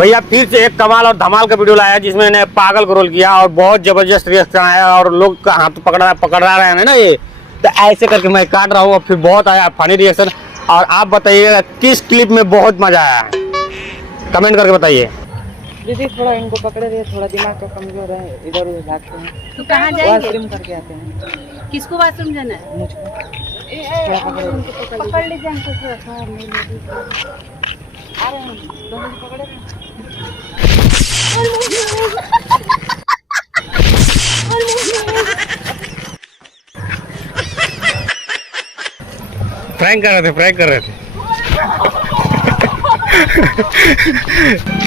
भैया फिर से एक कमाल और धमाल का वीडियो लाया जिसमें इन्हें पागल को रोल किया और बहुत जबरदस्त रिएक्शन आया और लोग का हाथ पकड़ा रहे हैं ना ये, तो ऐसे करके मैं काट रहा हूँ और फिर बहुत आया फनी रिएक्शन। और आप बताइएगा किस क्लिप में बहुत मजा आया है, कमेंट करके बताइए। दीदी थोड़ा इनको पकड़े रहे, थोड़ा दिमाग का कमजोर है, इधर उधर भागते हैं। तो कहाँ जाएंगे? वॉशरूम करके आते हैं। किसको वॉशरूम जाना है? मुझको पकड़ लीजिए हमको थोड़ा आ रहे हैं, दोनों को पकड़े प्रैंक कर रहे थे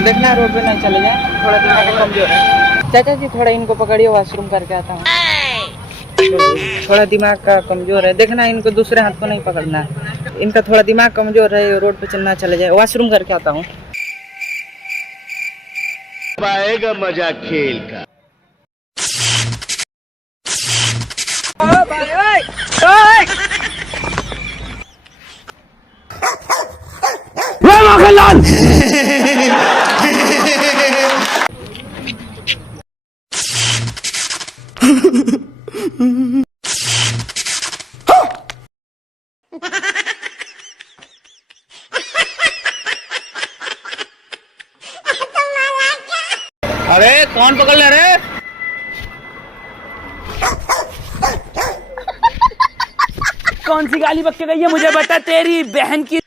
देखना रोड पे नहीं चले जाए, थोड़ा दिमाग का कमजोर है। चाचा जी थोड़ा इनको पकड़िए, वॉशरूम करके आता हूँ। थोड़ा दिमाग का कमजोर है, देखना इनको दूसरे हाथ को नहीं पकड़ना, इनका थोड़ा दिमाग कमजोर है, रोड पे चलना चले जाए, वॉशरूम करके आता हूँ। आएगा मजा खेल का। अरे कौन पकड़ ले रे? कौन सी गाली बक के गई है मुझे बता, तेरी बहन की।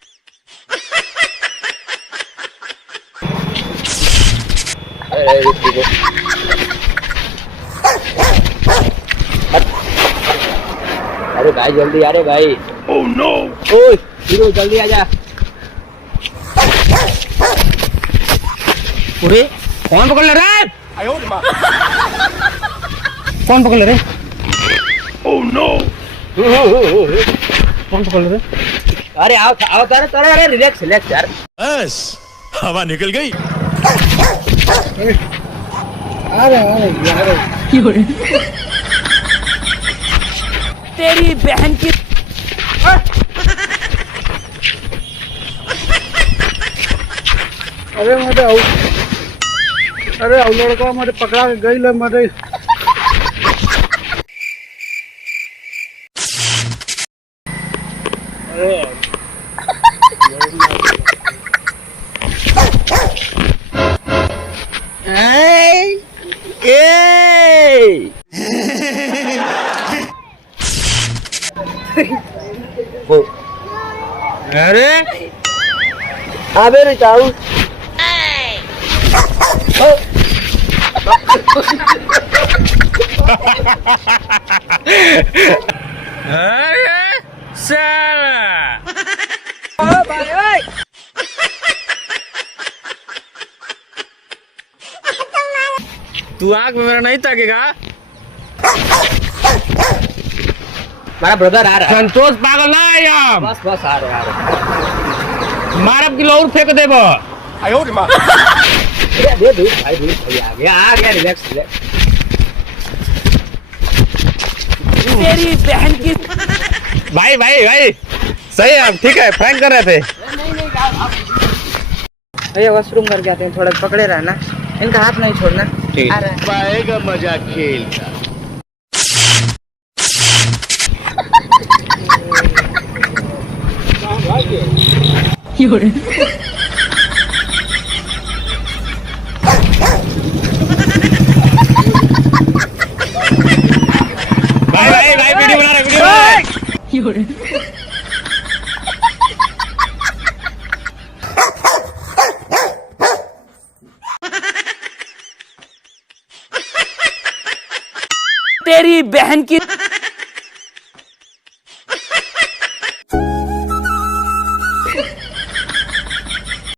अरे भाई जल्दी आ रे भाई। ओह नो, ओए हीरो जल्दी आ जा। अरे कौन पकड़ ले रे? कौन पकड़ ले रे? ओह नो, कौन पकड़ ले रे? अरे आओ तारे अरे रिलैक्स यार। बस हवा निकल गई। तेरी बहन की। अरे लड़का मेरे पकड़ा के गई मेरे। अरे अबे रे चाऊ। अरे साला तू आग में मेरा नहीं ताकेगा। मेरा ब्रदर आ रहा है। संतोष पागल ना आया, बस आ रहा मारब किलो और फेंक देबो। है। दे भाई आ गया रिलैक्स। तेरी बहन की। भाई सही है, ठीक है, प्रैंक कर रहे थे। भैया वॉशरूम करके आते हैं, थोड़ा पकड़े रहना, इनका हाथ नहीं छोड़ना। ठीक। आ रहा है। पाएगा मजा खेल का। भाई वीडियो बना रहे। तेरी बहन की।